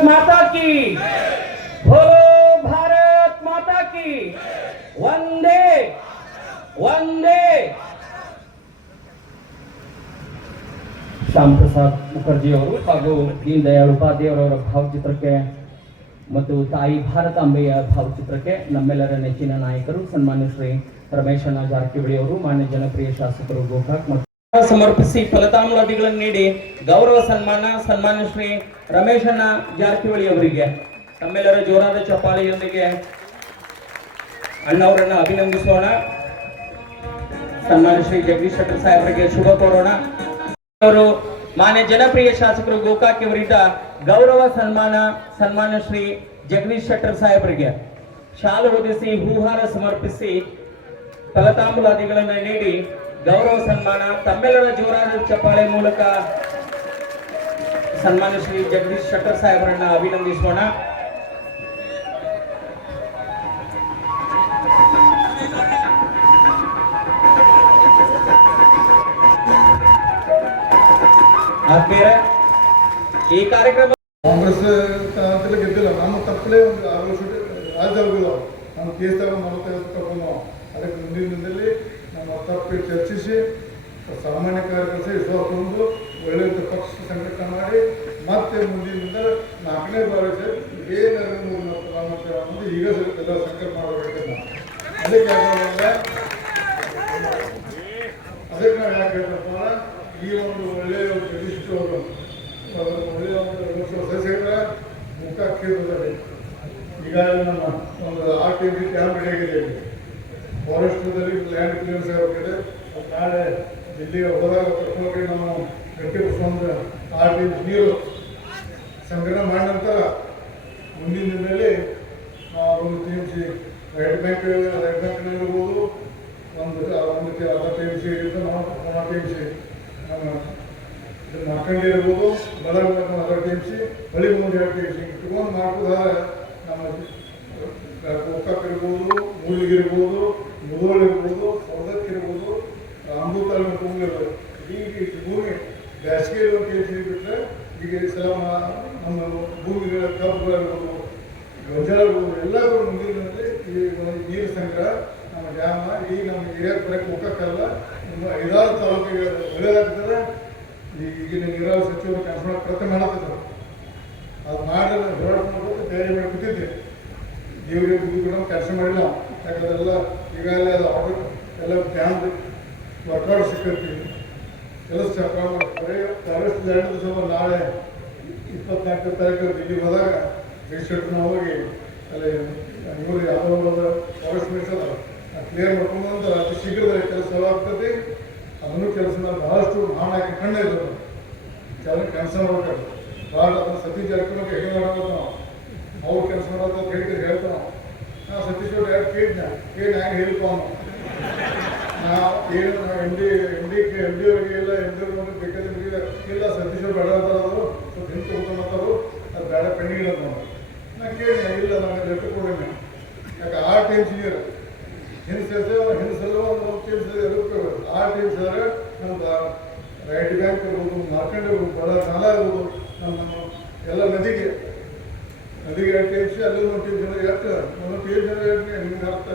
माता की बोलो भारत माता की वंदे वंदे ಶ್ಯಾಮ್ ಪ್ರಸಾದ್ ಮುಖರ್ಜಿ ಅವರು ಹಾಗೂ ದೀನ್ ದಯಾಳ್ ಉಪಾಧ್ಯಾಯ ಅವರ ಭಾವಚಿತ್ರಕ್ಕೆ ಮತ್ತು ತಾಯಿ ಭಾರತಾಂಬೆಯ ಭಾವಚಿತ್ರಕ್ಕೆ ನಮ್ಮೆಲ್ಲರ ನೆಚ್ಚಿನ ನಾಯಕರು ಸನ್ಮಾನ್ಯ ಶ್ರೀ ರಮೇಶಣ್ಣ ಜಾರಕಿಹೊಳಿ ಅವರು ಮಾನ್ಯ ಜನಪ್ರಿಯ ಶಾಸಕರು ಗೋಕಾಕ್ ಮತ್ತು ಸಮರ್ಪಿಸಿ ಫಲಿತಾನುಮತಿಗಳನ್ನು ನೀಡಿ ಗೌರವ ಸನ್ಮಾನ ಸನ್ಮಾನ್ಯ ಶ್ರೀ ರಮೇಶಣ್ಣ ಜಾರಕಿಹೊಳಿ ಅವರಿಗೆ, ತಮ್ಮೆಲ್ಲರ ಜೋರಾದ ಚಪ್ಪಾಳೆಯೊಂದಿಗೆ ಅಣ್ಣವರನ್ನ ಅಭಿನಂದಿಸೋಣ. ಸನ್ಮಾನ್ಯ ಶ್ರೀ ಜಗದೀಶ್ ಶೆಟ್ಟರ್ ಸಾಹೇಬರಿಗೆ ಶುಭ ಕೋರೋಣ. ಅವರು ಮಾನ್ಯ ಜನಪ್ರಿಯ ಶಾಸಕರು ಗೋಕಾಕಿ ಅವರಿಂದ ಗೌರವ ಸನ್ಮಾನ ಸನ್ಮಾನ್ಯ ಶ್ರೀ ಜಗದೀಶ್ ಶೆಟ್ಟರ್ ಸಾಹೇಬರಿಗೆ ಶಾಲು ಹೊದಿಸಿ ಹೂಹಾರ ಸಮರ್ಪಿಸಿ ಫಲತಾಂಬುಲಾದಿಗಳನ್ನು ನೀಡಿ ಗೌರವ ಸನ್ಮಾನ, ತಮ್ಮೆಲ್ಲರ ಜೋರಾದ ಚಪ್ಪಾಳೆ ಮೂಲಕ ಸನ್ಮಾನ್ಯ ಶ್ರೀ ಜಗದೀಶ್ ಶೆಟ್ಟರ್ ಸಾಹೇಬರನ್ನ ಅಭಿನಂದಿಸೋಣ. ಆದ್ಮೇಲೆ ಈ ಕಾರ್ಯಕ್ರಮ ಕಾಂಗ್ರೆಸ್ ಗೆದ್ದಿಲ್ಲ. ನಮ್ಮ ತಪ್ಪಲೇ ಒಂದು ಆರು ರಾಜ್ಯದಲ್ಲಿಲ್ಲ ನಮ್ಮ ಕೇಸ್ ತಗೊಂಡು ಅದಕ್ಕೆ ಮುಂದಿನ ದಿನದಲ್ಲಿ ನಮ್ಮ ತಪ್ಪಿ ಚರ್ಚಿಸಿ ಸಾಮಾನ್ಯ ಕಾರ್ಯಕರ್ತರು ಇಸ್ಕೊಂಡು ಒಳ್ಳೆಯ ಪಕ್ಷ ಸಂಘಟನೆ ಮಾಡಿ, ಮತ್ತೆ ಮುಂದಿನಿಂದ ನಾಲ್ಕನೇ ಬಾರಿ ಏನಾದ್ರು ಮೂರು ನಾಲ್ಕು ಅನ್ನೋದು ಈಗ ಎಲ್ಲ ಸಂಕಲ್ಪ ಮಾಡಬೇಕು ನಾವು ಅದಕ್ಕೆ ಅದಕ್ಕೆ ನಾವು ಯಾಕೆ ಹೇಳ್ತಪ್ಪ ಈ ಒಂದು ಒಳ್ಳೆಯ ಜಗದೀಶ್ ಅವರು ಒಳ್ಳೆಯ ಒಂದು ಲೋಕಸಭಾ ಸದಸ್ಯರ ಮುಖ ಕೇಳಿದ್ದಾರೆ ಈಗಾಗಲೇ ನಮ್ಮ ಒಂದು ಆರ್ ಟಿ ಬಿ ಕ್ಯಾಂಪ್ ನಡೆಯಾಗಿದೆ ಇಲ್ಲಿ ಫಾರೆಸ್ಟ್ದಲ್ಲಿ ಲ್ಯಾಂಡ್ ಕ್ಲಿಯರೆನ್ಸ್ ಆಗಬೇಕಿದೆ ಅದು ನಾಳೆ ಇಲ್ಲಿಗೆ ಹೋದಾಗ ಕರ್ಕೊಂಡೋಗಿ ನಾವು ಗಟ್ಟಿ ಒಂದು ಆರ್ ಟಿ ನೀರು ಸಂಗ್ರಹ ಮಾಡಿದ ನಂತರ ಮುಂದಿನ ದಿನದಲ್ಲಿ ನಾವು ಒಂದು T M C right bank right ಬ್ಯಾಂಕ್ನಲ್ಲಿರ್ಬೋದು ಒಂದು ಒಂದು ಅರ್ಧ ಟಿ ಎಂ ಸಿ ಇರುತ್ತೆ. ನಾವು ಟಿ ಎಂ ಸಿ ಮಾಡ್ಕೊಂಡೇ ಇರ್ಬೋದು ಬಡ ಅರ್ಧ ಟಿ ಎಂ ಸಿ ಬಳಿ ಒಂದು ಎರಡು ಟಿ ಎಂ ಸಿ ಇಟ್ಕೊಂಡು ಮಾಡ್ಬೋದಾದ್ರೆ ನಮ್ಮ ಗೋಕಾಕ್ ಇರ್ಬೋದು ಮೂಲಿಗೆ ಇರ್ಬೋದು ಮುದೋಳು ಇರ್ಬೋದು ಸೌದಕ್ಕೆ ಇರ್ಬೋದು ಅಮೃತ ಈಗ ಈ ಭೂಮಿ ಬೇಸಿಗೆ ಒಂದು ಬಿಟ್ಟರೆ ಈಗ ಈ ಸಲ ನಮ್ಮ ಭೂಮಿಗಳ ಕಬ್ಬುಗಳು ಇರ್ಬೋದು ಎಲ್ಲರೂ ಮುಂದಿನ ಈ ಒಂದು ನೀರು ಸಂಗ್ರಹ ನಮ್ಮ ಡ್ಯಾಮ. ಈಗ ನಮ್ಮ ಏರಿಯಾ ಬರಕ್ಕೆ ಹೋಗಕ್ಕಲ್ಲ ನಮ್ಮ ಐದಾರು ತಾಲೂಕಿಗೆ ಒಳ್ಳೆಯದಾಗ್ತದೆ ಈಗಿನ ನೀರಾವರಿ ಸಚಿವರು ಮಾಡಿ ಪ್ರತಿ ಮಾಡತ್ತಿದ್ರು ಅದು ಮಾಡಿ ಹೋರಾಟ ಮಾಡ್ಕೊಂಡು ತಯಾರಿ ಮಾಡಿ ಕೂತಿದ್ದೆ. ದೇವರಿಗೆ ಕೂಡ ಕೆಲಸ ಮಾಡಿಲ್ಲ. ಯಾಕಂದ್ರೆ ಎಲ್ಲ ಈಗಾಗಲೇ ಅದು ಆರ್ಡರ್, ಎಲ್ಲ ಡ್ಯಾಮ್ ವರ್ಕೌಟ್ ಸಿಕ್ಕಿರ್ತೀನಿ ಕೆಲಸ ಮಾಡ್ತಾರೆ ಅಗಸ್ಟ್ ಎರಡು ಸ್ವಲ್ಪ ನಾಳೆ ಇಪ್ಪತ್ನಾಲ್ಕು ತಾರೀಕು ದಿಲ್ಲಿಗೆ ಹೋದಾಗ ರಿಜಿಸ್ಟ್ರೇಷನ್ ಹೋಗಿ ಅಲ್ಲಿ ಇವರು ಯಾವುದೋ ಒಂದು ಫಾರೆಸ್ಟ್ ಮಿನಿಸ್ಟರ್ ಕ್ಲಿಯರ್ ಮಾಡ್ಕೊಂಡು ಅತಿ ಶೀಘ್ರದಲ್ಲಿ ಕೆಲಸ ಆಗ್ತದೆ. ಅದನ್ನು ಕೆಲಸ ಬಹಳಷ್ಟು ಮಹಾನಾಯಕ ಕಣ್ಣ ಇದ್ದರು ಕೆಲ ಕೆಲಸ ಮಾಡ್ಬೇಕು. ಭಾಳ ಅದನ್ನು ಸತೀಶ್ ಜಾರಕಿಹೊಳಿಗೆ ಹೇಗೆ ನಾವು? ಅವ್ರು ಕೆಲಸ ಮಾಡೋದು ಅಂತ ಹೇಳಿದ್ರೆ ಹೇಳ್ತಾವ ನಾ ಸತೀಶ್ ಅವ್ರು ಯಾರು ಕೇಳಿದ್ನ? ಕೇಳಿ ನಾನು ಹೇಳ್ಕೊ ಅವನು? ನಾವು ನಾವು ಎಂ ಡಿ ಎಂ ಎಲ್ಲ ಎಂ ಬೇಕಾದ್ರೆ ಇಲ್ಲ ಸತೀಶ್ ಬೇಡ ಸ್ವಲ್ಪ ಹಿಂದೆ ತಗೊಂಡ್ರು ಅದು ಬೇಡ, ಪೆಂಡಿಂಗ್ ಇಲ್ಲ ನಾವು ನಾ ಕೇಳಿ ಇಲ್ಲ ನನಗೆ ಲೆಟ್ರ್ ಕೊಡಿ ಯಾಕೆ, ಆರ್ ಟೈಮ್ ಸಿಗಿರ ಹಿಂದೆ ಹಿಂದೆ ಒಂದು ಟೀಮ್ ಸೇರಿ ಅದಕ್ಕೆ ಆ ಟೀಮ್ ನಮ್ದು ರೈಟ್ ಬ್ಯಾಂಕ್ ಇರ್ಬೋದು, ಮಾರ್ಕೆಟ್ ಇರ್ಬೋದು, ಬಡ ಇರ್ಬೋದು, ನಮ್ಮ ಎಲ್ಲ ನದಿಗೆ. ನದಿಗೆ ಎರಡು ಟೀಮ್ ಸಿ ಅಲ್ಲಿ ಒಂದು ಟೀಮ್ ಜನ ಎಷ್ಟು ಒಂದು ಟೀಮ್ ಜನ ಎಷ್ಟು ನಿಮ್ಗೆ ಅರ್ಥ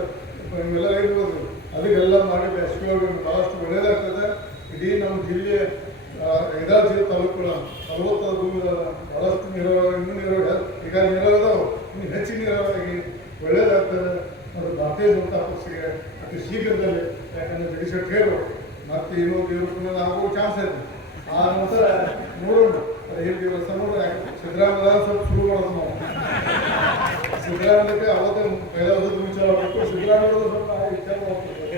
ಇವೆಲ್ಲ ಇರ್ಬೋದು ಅದಕ್ಕೆಲ್ಲ ಮಾಡಿ ಬೇಸಿಗೆ ಭಾಳಷ್ಟು ಒಳ್ಳೇದಾಗ್ತದೆ. ಇಡೀ ನಮ್ಮ ಜಿಲ್ಲೆ ಜಿಲ್ಲೆ ತಾಲೂಕುಗಳ ಅರವತ್ತಾರು ಭೂಮಿ ಭಾಳಷ್ಟು ನೀರಾವರಿ ಇನ್ನೂ ನೀರಾವರಿ ಈಗ ನೀರಾವರಿ ಇನ್ನು ಹೆಚ್ಚಿನ ನೀರಾವರಿ ಒಳ್ಳೇದಾಗ್ತದೆ. ಅದು ಭಾರತೀಯ ಜನತಾ ಪಕ್ಷಕ್ಕೆ ಅತಿ ಶೀಘ್ರದಲ್ಲಿ, ಯಾಕಂದ್ರೆ ಜಗದೀಶ್ ಹೇಳು ಮತ್ತೆ ಇನ್ನೊಂದು ಇವರು ಆಗೋ ಚಾನ್ಸ್ ಐತೆ ಆ ನಂತರ ನೋಡೋಣ. ಅದು ಹೇಗೆ ನೋಡೋಣ ಸಿದ್ದರಾಮಯ್ಯ ಸ್ವಲ್ಪ ಶುರು ಮಾಡೋದು ನಾವು. ಸಿದ್ದರಾಮಯ್ಯಕ್ಕೆ ಅವತ್ತೇ ಕೈಲಾಸದ ವಿಚಾರ ಬಿಟ್ಟು ಸಿದ್ದರಾಮಯ್ಯ ಸ್ವಲ್ಪ ವಿಚಾರ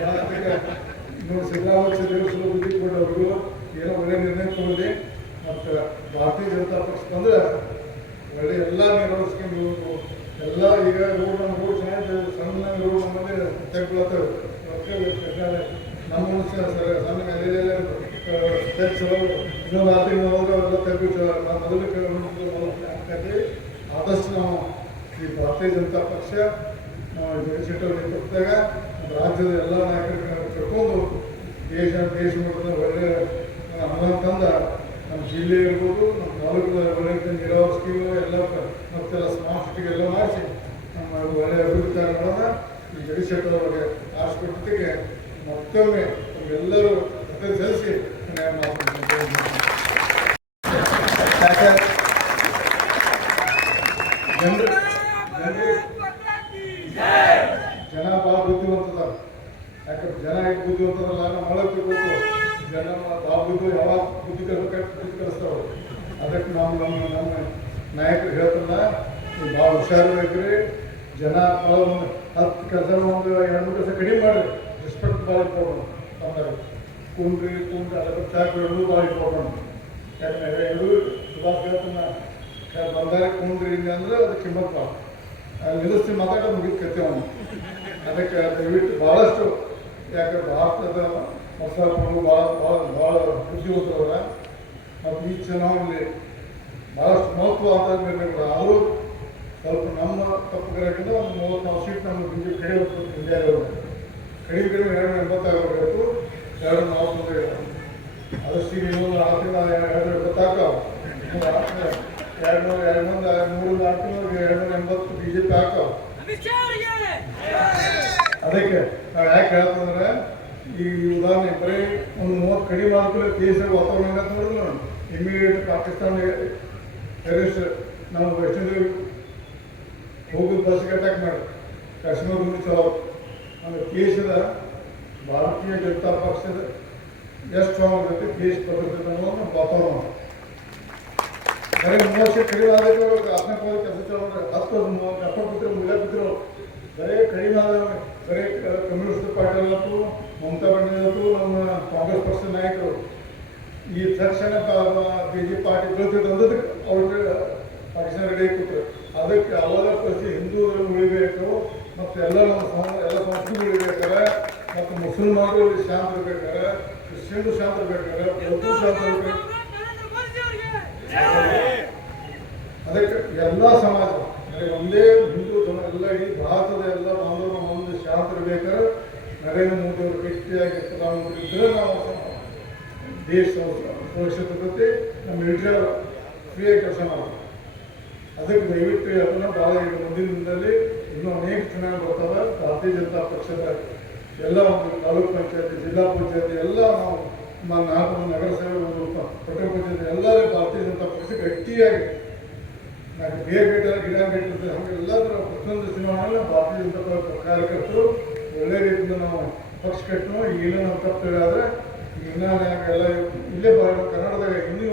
ನೋಡಿ ಸಿದ್ದರಾಮಯ್ಯ ದೇವಸ್ಥಾನ ಬುದ್ಧಿ ಕೊಟ್ಟವರು ಏನೋ ಒಳ್ಳೆ ನಿರ್ಣಯ ತಗೊಂಡು ಮತ್ತು ಭಾರತೀಯ ಜನತಾ ಪಕ್ಷ ಬಂದ್ರೆ ಒಳ್ಳೆ ಎಲ್ಲ ನಿರ್ವಹಿಸ್ಕೊಂಡು ಎಲ್ಲ ಈಗ ರೋಡ್ ನಮ್ಮ ರೋಡ್ ಚೆನ್ನಾಗಿ ಸಣ್ಣ ರೋಡ್ ನಮ್ಮ ಸಣ್ಣ ಎಲ್ಲ ಚಲೋ ಇನ್ನೊಂದು ಆರ್ಥಿಕ ಹೋದ್ರೆ ಅವೆಲ್ಲ ತೆಗ್ದು ಮೊದಲು ಕೇಳಿ ಆದಷ್ಟು ನಾವು ಈ ಭಾರತೀಯ ಜನತಾ ಪಕ್ಷ, ನಾವು ಜಗದೀಶ್ ನೇತೃತ್ವದಾಗ ರಾಜ್ಯದ ಎಲ್ಲ ನಾಯಕರನ್ನು ಕರ್ಕೊಂಡು ದೇಶ ದೇಶ ಮಟ್ಟದ ಒಳ್ಳೆ ಹಣ ತಂದ ನಮ್ಮ ಜಿಲ್ಲೆ ಇರ್ಬೋದು, ನಮ್ಮ ತಾಲೂಕು ಒಳ್ಳೆ ನೀರಾವರಿ ಸ್ಕೀಮ್ ಎಲ್ಲ ಜನರು ಜನರು ಜನ ಭಾಳ ಬುದ್ಧಿವಂತದ ಯಾಕಂದ್ರೆ ಜನ ಹೇಗೆ ಬುದ್ಧಿವಂತರಲ್ಲ ನಮ್ಮ ಮಾಡಕ್ಕೆ ಗೊತ್ತು ಜನ ಭಾಳ ಬುದ್ಧಿ ಯಾವಾಗ ಬುದ್ಧಿ ಕಲಿಸ್ಬೇಕು ಬುದ್ಧಿ ಕಲಿಸ್ತಾವೆ ನಾವು ನಮ್ಮ ನಮ್ಮ ನಾಯಕರು ಹೇಳ್ತಲ್ಲ ನೀವು ಭಾಳ ಹುಷಾರಿರ್ಬೇಕ್ರಿ ಜನ ಭಾಳ ಒಂದು ಹತ್ತು ಕೆಲಸ ಒಂದು ಎರಡು ಕೆಲಸ ಕಡಿಮೆ ಮಾಡಿರಿ. ರೆಸ್ಪೆಕ್ಟ್ ಭಾಳ ಇಂಪಾರ್ಟೆಂಟ್ ನಮ್ಮಲ್ಲಿ ಕುಂಡ್ರಿ ಕುಂಡ್ರಿ, ಅದಕ್ಕೆ ಚಾಕ್ ಹೇಳೋದು ಭಾಳ ಇಂಪಾರ್ಟೆಂಟ್ ಯಾಕಂದ್ರೆ ಎರಡು ಸುಭಾಷ್ ಹೇಳ್ತಾನ ಬಂದಾಗ ಕುಂಡ್ರಿ ಅಂದ್ರೆ ಅದಕ್ಕೆ ಕಿಮ್ಮತ್ ಭಾಳ. ನಿಲ್ಲಿಸಿ ಮಾತಾಡೋದು ಮುಗಿದ ಅವನು. ಅದಕ್ಕೆ ದಯವಿಟ್ಟು ಭಾಳಷ್ಟು, ಯಾಕಂದ್ರೆ ಭಾರತದ ಮೊಸರು ಭಾಳ ಭಾಳ ಭಾಳ ಬುದ್ಧಿವಂತರವರ ಮತ್ತು ಈ ಚುನಾವಣೆಯಲ್ಲಿ ಭಾಳಷ್ಟು ಮಹತ್ವ ಅಂತ ಇರಬೇಕು ಅವರು ಸ್ವಲ್ಪ ನಮ್ಮ ತಪ್ಪುಗಾರರಿಂದ ಒಂದು ಮೂವತ್ತ್ನಾಲ್ಕು ಸೀಟ್ ನಮ್ಮ ಬಿ ಜೆ ಪಿ ಕಡೆ ಇಂಡಿಯಾದವರು ಕಡಿಮೆ ಕಡಿಮೆ ಎರಡು ಎಂಬತ್ತಾಗಬೇಕು ಎರಡು ನಲವತ್ತೊಂದು ಅದಷ್ಟು ಈಗ ಇನ್ನೊಂದು ಆರು ತಿಂಗಳ ಎರಡು ಎಂಬತ್ತಾಕಾವ ಎರಡು ನೂರ ಎರಡು ನೂರ ಮೂರು ನಾಲ್ಕು ತಿಂಗಳು ಎರಡು ನೂರ ಎಂಬತ್ತು ಬಿ ಜೆ ಪಿ ಹಾಕಾವ ಅದಕ್ಕೆ ನಾವು ಯಾಕೆ ಹೇಳ್ತಂದ್ರೆ ಈ ಉದಾಹರಣೆ ಬರೀ ಒಂದು ಮೂವತ್ತು ಕಡಿಮೆ ಆಗ್ತದೆ ದೇಶದ ವಾತಾವರಣ ಹೆಂಗಂತಂದ್ರೆ ಇಮಿಡಿಯೇಟ್ ಪಾಕಿಸ್ತಾನ ಟೆರರಿಸ್ಟ್ ನಾವು ಹೋಗಿ ಹೋಗಿದ ಬಸ್ಗೆ ಅಟ್ಯಾಕ್ ಮಾಡಿ ಕಾಶ್ಮೀರ ಗುರಿ ಚಲೋ. ನಮ್ಮ ದೇಶದ ಭಾರತೀಯ ಜನತಾ ಪಕ್ಷದ ಎಷ್ಟು ಸ್ಟ್ರಾಂಗ್ ಇರುತ್ತೆ ದೇಶ ಬರ್ತದೆ ಅನ್ನೋದನ್ನ ಒಂದು ವಾತಾವರಣ ಬರೀ ಮೂವತ್ತು ಕಡಿಮೆ ಆದ್ರೆ ಹತ್ತನೇ ಕೆಲಸ ಚಲೋ ಹತ್ತು ಹತ್ತು ಮೂವತ್ತು ಎಪ್ಪತ್ತು ಬಿಟ್ಟರೆ ಬರೀ ಕಡಿಮೆ ಆದ ಬರೀ ಕಮ್ಯುನಿಸ್ಟ್ ಪಾರ್ಟಿ ಆಯ್ತು, ಮಮತಾ ಬ್ಯಾನರ್ಜಿ ಆಯ್ತು, ನಮ್ಮ ಕಾಂಗ್ರೆಸ್ ಪಕ್ಷದ ನಾಯಕರು. ಈ ತಕ್ಷಣ ಬಿ ಜೆ ಪಾರ್ಟಿ ಬೀಳ್ತಿದ್ದು ಅಂದ್ರೆ ಅವ್ರಿಗೆ ಪಾಕಿಸ್ತಾನ ರೆಡಿ ಕೂತ್ರು. ಅದಕ್ಕೆ ಅವರ ಪ್ರತಿ ಹಿಂದೂ ಉಳಿಬೇಕು, ಮತ್ತು ಎಲ್ಲ ನಮ್ಮ ಎಲ್ಲ ಸಂಸ್ಕೃತಿ ಉಳಿಬೇಕಾರೆ, ಮತ್ತು ಮುಸಲ್ಮಾನರು ಶಾಂತ ಇರ್ಬೇಕಾರೆ, ಕ್ರಿಶ್ಚಿಯನ್ರು ಶಾಂತ ಇರ್ಬೇಕಾರೆ, ಬೌದ್ಧರು ಶಾಂತ ಇರ್ಬೇಕು. ಅದಕ್ಕೆ ಎಲ್ಲ ಸಮಾಜ ಒಂದೇ ಹಿಂದೂ ಧರ್ಮ, ಎಲ್ಲ ಇಡೀ ಭಾರತದ ಎಲ್ಲ ಬಾಂಧವರು ಮುಂದೆ ಶಾಂತ ಇರಬೇಕಾದ್ರೆ ನರೇಂದ್ರ ಮೋದಿ ಅವರು ಗಟ್ಟಿಯಾಗಿ ಪ್ರಧಾನಮಂತ್ರಿ ಇದ್ದರೆ ನಾವು ದೇಶ ಸುರಕ್ಷಿತ ನಮ್ಮ ಮಿಲಿಟರಿ ಫ್ರೀಯಾಗಿ ಕೆಲಸ ಮಾಡ್ತಾರೆ. ಅದಕ್ಕೆ ದಯವಿಟ್ಟು ಅದನ್ನ ಭಾಳ ಈಗ ಮುಂದಿನ ದಿನದಲ್ಲಿ ಇನ್ನೂ ಅನೇಕ ಚುನಾವಣೆ ಬರ್ತಾವೆ ಭಾರತೀಯ ಜನತಾ ಪಕ್ಷದ ಎಲ್ಲ ಒಂದು ತಾಲೂಕು ಪಂಚಾಯತಿ, ಜಿಲ್ಲಾ ಪಂಚಾಯತಿ, ಎಲ್ಲ ನಾವು ನಮ್ಮ ನಾಲ್ಕು ನಗರಸಭೆ ಒಂದು ಪಟ್ಟಣ ಪಂಚಾಯತಿ, ಎಲ್ಲರೂ ಭಾರತೀಯ ಜನತಾ ಪಕ್ಷ ಗಟ್ಟಿಯಾಗಿ ನಾವು ಬೇರೆ ಬೇಟೆ ಗಿಡ ಬೇಟಿರ್ತದೆ ಹಂಗೆ ಎಲ್ಲದರ ಪ್ರತಿಯೊಂದು ಚುನಾವಣೆಯಲ್ಲಿ ಭಾರತೀಯ ಜನತಾ ಪಕ್ಷ ಕಾರ್ಯಕರ್ತರು ಒಳ್ಳೆ ರೀತಿಯಿಂದ ನಾವು ಪಕ್ಷ ಕಟ್ಟನು ಈಗಿನ ನಾವು ತಪ್ಪು ಆದರೆ ಈಗ ಎಲ್ಲ ಇಲ್ಲೇ ಬ- ಕನ್ನಡದಾಗ ಇನ್ನೂ